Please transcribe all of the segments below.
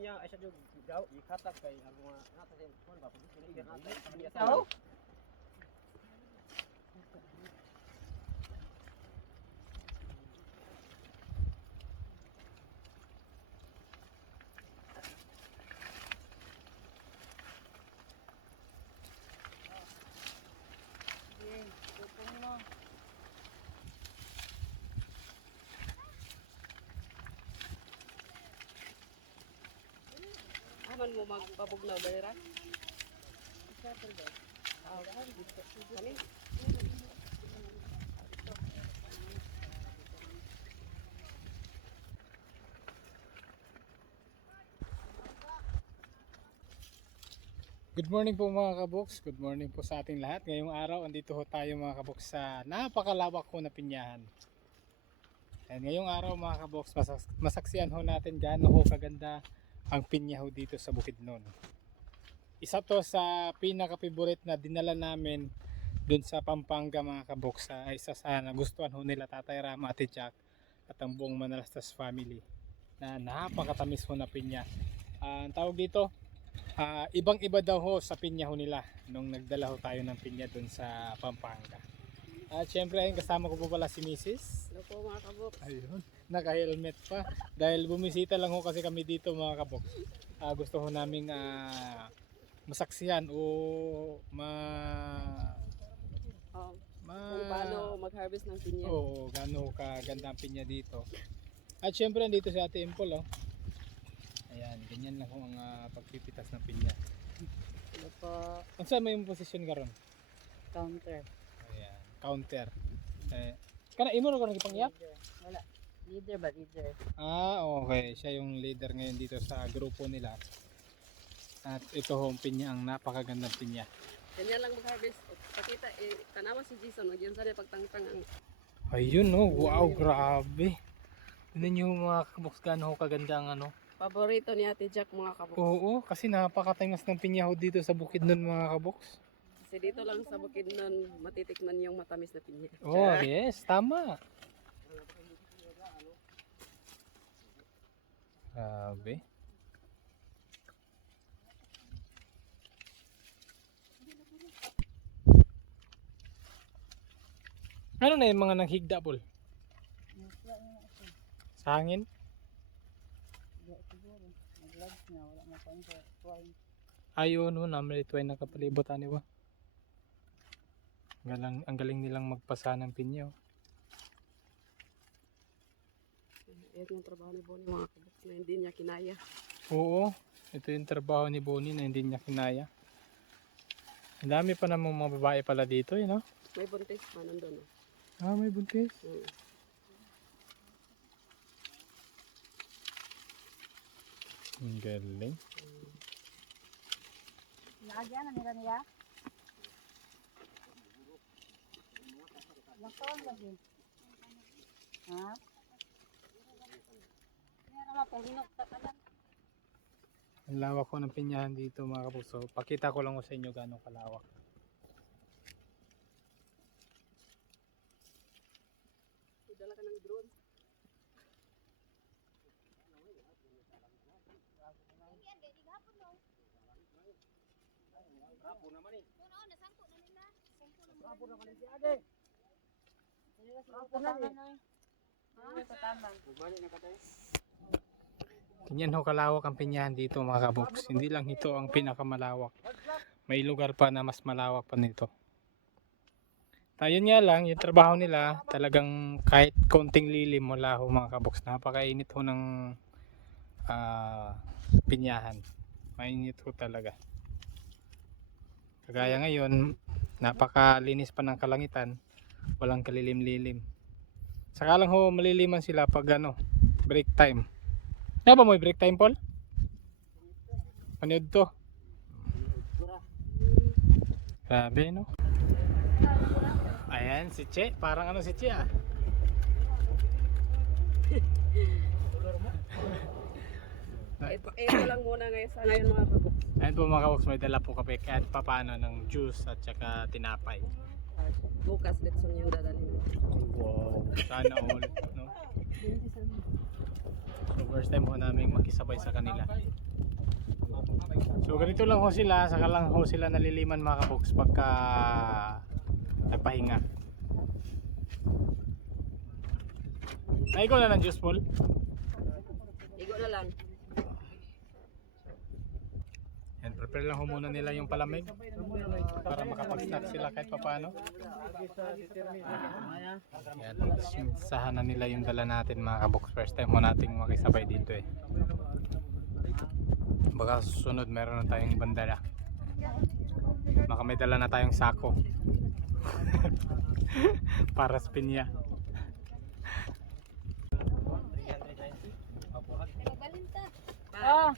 pinya ay sa jud gaw ikatag kay ang mga nata din kon ba pag kini ikan ata sa kanya Ikaw? Okay, tutong mo. Aman mo magpabugnaw dira. Kani? Good morning po mga kaboks. Good morning po sa ating lahat. Ngayong araw, andito ho tayo mga kaboks sa napakalawak ho na pinyahan. And ngayong araw mga kaboks, masak masaksiyan ho natin gaano ho kaganda ang pinya ho dito sa Bukidnon. Isa to sa pinaka-favorite na dinala namin dun sa Pampanga mga kaboks. Sa isa sa nagustuhan ho nila Tatay Ram, Ate Jack at ang buong Manalastas family na napakatamis ho na pinya. Ah, ang tawag dito, Ah, ibang iba daw ho sa pinya ho nila nung nagdala ho tayo ng pinya dun sa Pampanga. At syempre ayun kasama ko po pala si Mrs. Ano po mga kabok? Ayun, naka-helmet pa. Dahil bumisita lang ho kasi kami dito mga kabok. Ah, gusto ho naming ah, masaksihan o ma... Oh, ma kung paano mag-harvest ng pinya. Oo, gaano ho kaganda ang pinya dito. At syempre andito si Ate Impol oh. Ayan, ganyan lang ho ang ah, pagpipitas ng pinya. Ano po? Ang saan mo yung posisyon karon? Counter. Counter. Eh, kana imo na ko nagipangyak? Leader. Wala. Leader ba? Leader. Ah, okay. Siya yung leader ngayon dito sa grupo nila. At ito hong pinya ang napakagandang pinya. Ganyan lang mag-harvest. Pakita, eh, tanawa si Jason. Nagyan sa pagtangtang ang Ayun no, wow, grabe. Tignan niyo mga kaboks gaano ho kaganda ang ano. paborito ni Ate Jack mga kabok. Oo, kasi napakatamas ng pinya ho dito sa bukid nun mga kaboks. Kasi dito lang sa bukid nun, matitikman yung matamis na pinya. Oh, yes, tama. Grabe. Ano na yung mga nanghigda, Paul? Sa hangin? Ayun, no, namin ito ay nakapalibot ani ba? Galang, ang galing nilang magpasa ng pinyo. Ayan yung trabaho ni Bonnie mga kabok na hindi niya kinaya. Oo, ito yung trabaho ni Bonnie na hindi niya kinaya. Ang dami pa namang mga babae pala dito, eh, no? May buntis pa nandun. Oh. Ah, may buntis. Hmm. Ang galing. Naagyan na nila niya? Taon lagi? Ha? Kaya naman, kung hinukta ka lang. Ang lawak ko ng pinyahan dito mga kapuso. Pakita ko lang ko sa inyo gano'ng kalawak. Dala ka ng drone. Rapo naman eh. Rapo na ka si Ade. Rapo na ni. Ha? Ganyan ho kalawak ang pinyahan dito mga kaboks. Hindi lang ito ang pinakamalawak. May lugar pa na mas malawak pa nito. Tayo nga lang, yung trabaho nila talagang kahit konting lilim wala ho mga kaboks. Napakainit ho ng ah, pinyahan. Mainit ho talaga. Kagaya ngayon, napakalinis pa ng kalangitan. Walang kalilim-lilim. Saka lang ho maliliman sila pag ano, break time. Ano ba mo break time, Paul? Panood to. Grabe, no? Ayan, si Che. Parang ano si Che, ah. Ito, ito lang muna ngayon sa ngayon mga kabok. Ayan po mga kawoks, may dala po kape kahit papano ng juice at saka tinapay. Bukas letson yung dadalhin. Wow, sana all, no? So first time po namin makisabay sa kanila. So ganito lang ho sila, saka lang ho sila naliliman mga kabox pagka nagpahinga. Naigo na ng juice Paul. Igo na lang. Yan, prepare lang ho muna nila yung palamig para makapag-snack sila kahit papano. Yan, yung sahanan nila yung dala natin mga kabox. First time mo nating makisabay dito eh. Baka susunod meron na tayong ibang dala. Baka may dala na tayong sako. para sa pinya. Oh.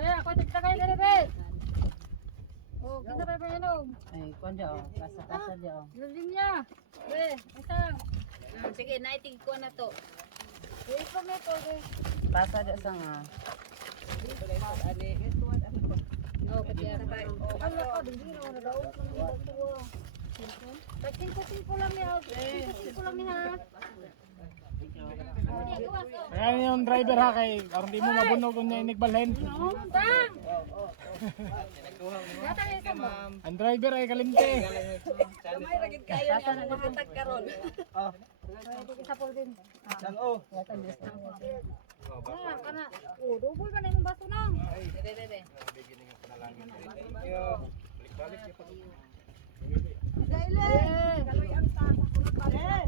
Kaya ako tigtakay ka rin. Oh, kita pa pa inom. Ay, kuan dia oh. Kasa-kasa oh. Lalim niya. Eh, isang. Sige, naitig ko na to. Wait ko me to. eh. Kasa dia sa nga. Oh, kaya Ano ka, hindi na ako ko ibang tuwa. Tagtingko-tingko lang niya. Tagtingko lang niya. Ayan yung driver ha kay aron di mo mabunog kung niya inigbalhin. Ang driver ay kalimte. Kamay ragid kayo niya ang mahatag karon. Hindi isa po din. Lang oh. Ah, kana. Oh, double ka na yung baso nang. Dede, dede. Sako na para sa kwan pinya. Kanya mo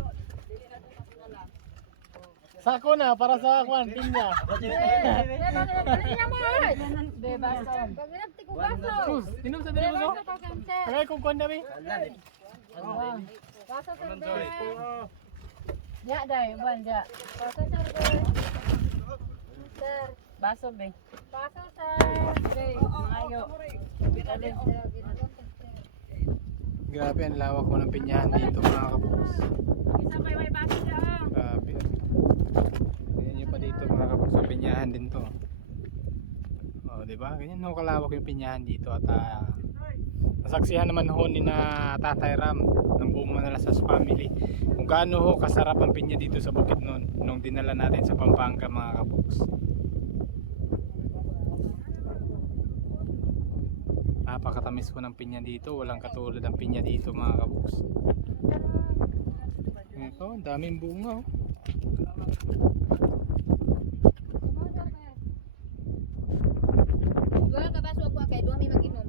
ay. Be baso. Pagminagti ko baso. Sus, inom sa dili mo. Kaya kung kwan dami. Baso be. Ya dai, buan dia. Baso sir. be. Sir. Baso be. Baso sir. Maayo. Grabe ang lawak mo ng pinyahan dito mga kabuks. Isa pa may baso dyan. Grabe. Ganyan nyo pa dito mga kabuks. So, pinyahan din to. O, di ba? Ganyan ho kalawak yung pinyahan dito at ah, nasaksihan naman ho ni na Tatay Ram ng buong Manalasas family kung gaano ho kasarap ang pinya dito sa bukid noon nung dinala natin sa Pampanga mga kabuks. Napakatamis ko ng pinya dito. Walang katulad ang pinya dito mga kabuks. Ito, ang daming bunga oh. Dua ka baso ako kay duha mi mag-inom.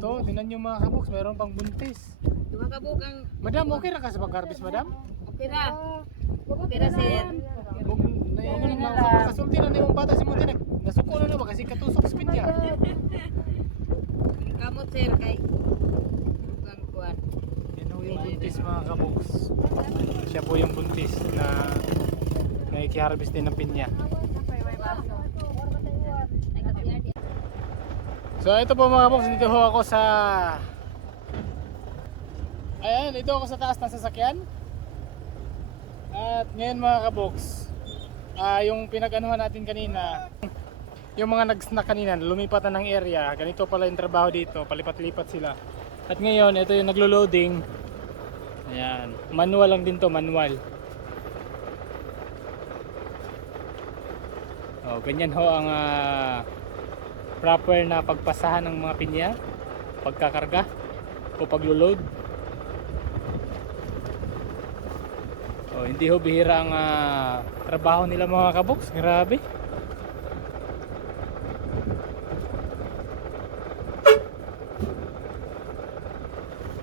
Ito, tinan nyo mga kabuks, meron pang buntis. Duha ka bukang Madam, okay na ka sa pag-harvest, madam? okay ra. Pero sir, Kung naiinom na ako, kasulti na na yung bata si Monte, nasuko na na ba kasi katusok sa pinya. kamot sir kay bukang kuan. Yan yung buntis mga kabuks. Siya po yung buntis na naikiharvest din ng pinya. Ay katiyar di. So ito po mga kabuks, dito ho ako sa... Ayan, dito ako sa taas ng sasakyan. At ngayon mga kabuks, ah yung pinag-anuhan natin kanina, yung mga nag-snack kanina, lumipat na ng area. Ganito pala yung trabaho dito, palipat-lipat sila. At ngayon, ito yung naglo-loading. Ayan, manual lang din to, manual. Oh, ganyan ho ang ah, proper na pagpasahan ng mga pinya, pagkakarga o paglo-load. Oh, hindi ho bihira ang ah, trabaho nila mga kaboks. Grabe.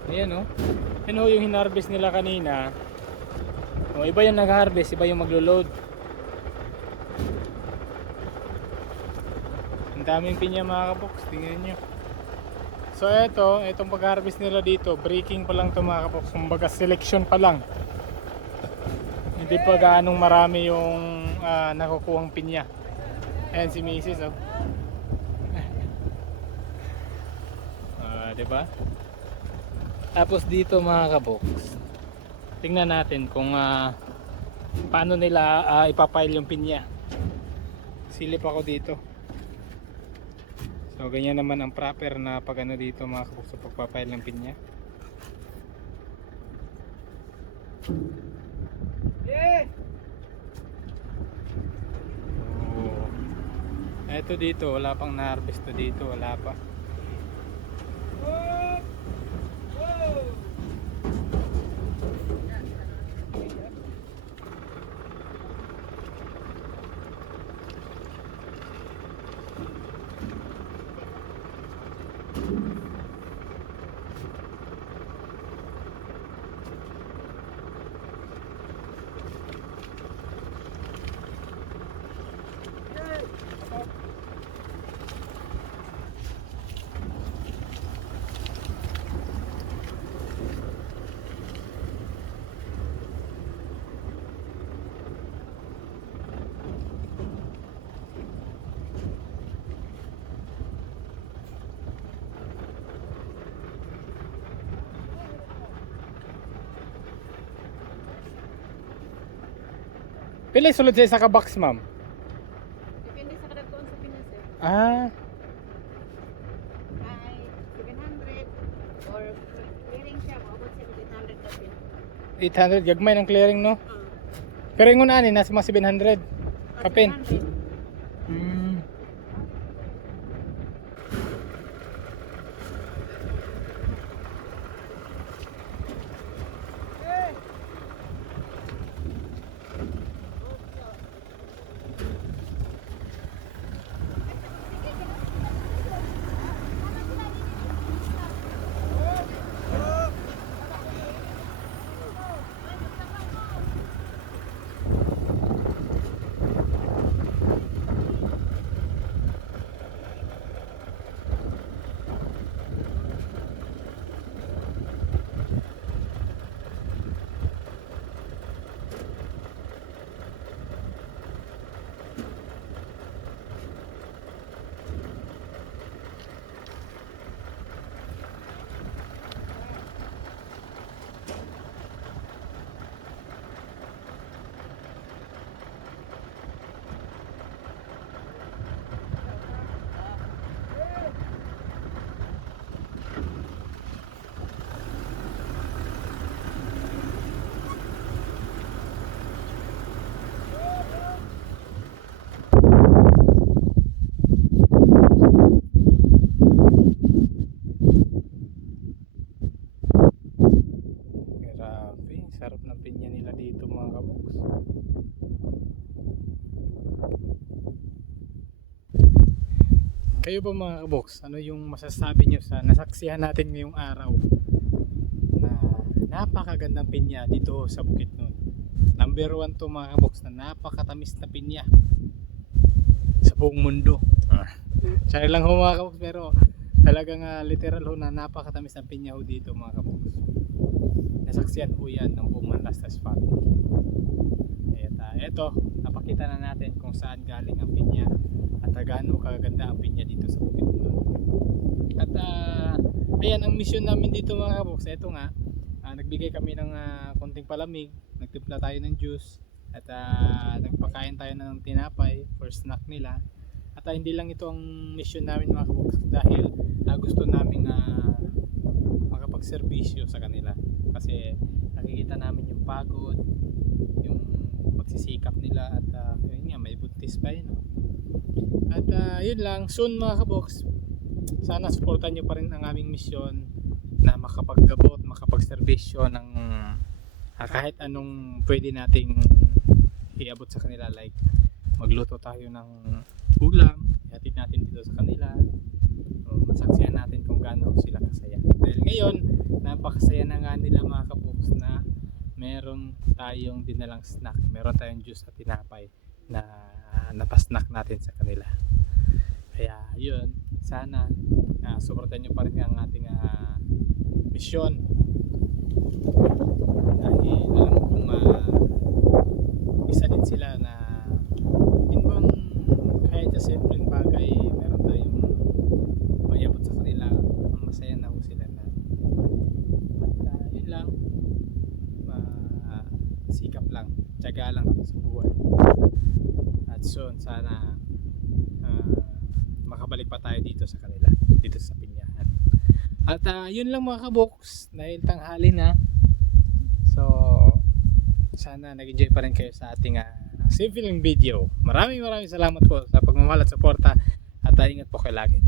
Ayan oh. Yan ho yung hinarvest nila kanina. Oh, iba yung nag-harvest, iba yung maglo-load. Daming pinya mga kaboks, tingnan nyo. So eto, etong pag-harvest nila dito, breaking pa lang to mga kaboks. Kumbaga selection pa lang. Hindi pa gaanong marami yung ah, nakukuhang pinya. Ayan si Mrs. Oh. Ah, 'di ba? Tapos dito mga kaboks, tingnan natin kung ah, paano nila ah, ipapile yung pinya. Silip ako dito. So ganyan naman ang proper na pag ano dito mga kaboks sa pagpapile ng pinya. Eh! Oh. Eto dito, wala pang na-harvest to dito, wala pa. Pila sulod sa isa ka box, ma'am? Depende sa kadagkuan sa Pinas sir. Ah, Kahit 700 or clearing siya, maabot siya ng 800 ka pin. 800 gagmay ng clearing no. Ah. Pero ingon ani nasa mga 700. Ah, Kapin. 700. Mm. Grabe, sarap ng pinya nila dito mga kaboks. Kayo ba mga kaboks, ano yung masasabi nyo sa nasaksihan natin ngayong araw na napakagandang pinya dito sa Bukidnon. Number one to mga kaboks na napakatamis na pinya sa buong mundo. Ah. Sorry lang ho mga kaboks pero talagang ah, literal ho na napakatamis ng pinya ho dito mga kaboks nasaksiyan ho yan ng buong Manlastas family. At uh, eto, napakita na natin kung saan galing ang pinya at uh, gaano kaganda ang pinya dito sa Bukid At uh, ayan, ang mission namin dito mga kaboks, eto nga, ah, nagbigay kami ng ah, konting palamig, nagtimpla tayo ng juice, at ah, nagpakain tayo ng tinapay for snack nila. At ah, hindi lang ito ang mission namin mga kaboks dahil ah, gusto namin uh, makapagserbisyo sa kanila kasi nakikita namin yung pagod yung pagsisikap nila at uh, yun nga may buntis pa yun no? At uh, yun lang. Soon mga kabox sana supportan nyo pa rin ang aming misyon na makapaggamot makapagserbisyo ng ah, kahit anong pwede nating iabot sa kanila. Like magluto tayo ng ulam ihatid natin dito sa kanila. So, masaksihan natin kung gaano sila kasaya. Dahil ngayon, napakasaya na nga nila mga kabuks na meron tayong dinalang snack, meron tayong juice at tinapay na napasnack natin sa kanila. Kaya yun, sana uh, suportan nyo pa rin ang ating ah, misyon. Dahil alam mo kung ah, isa din sila na yun bang kahit sa simpleng bagay meron tayong mayabot sa kanila. Ang masaya na ho sila na. At ah, yun lang. Ma sikap lang tiyaga lang sa buhay at soon sana ah, makabalik pa tayo dito sa kanila dito sa Pinyahan at ah, yun lang mga kaboks dahil tanghali na so sana nag-enjoy pa rin kayo sa ating ah, simpleng video. Maraming maraming salamat po sa pagmamahal at suporta at uh, ingat po kayo lagi.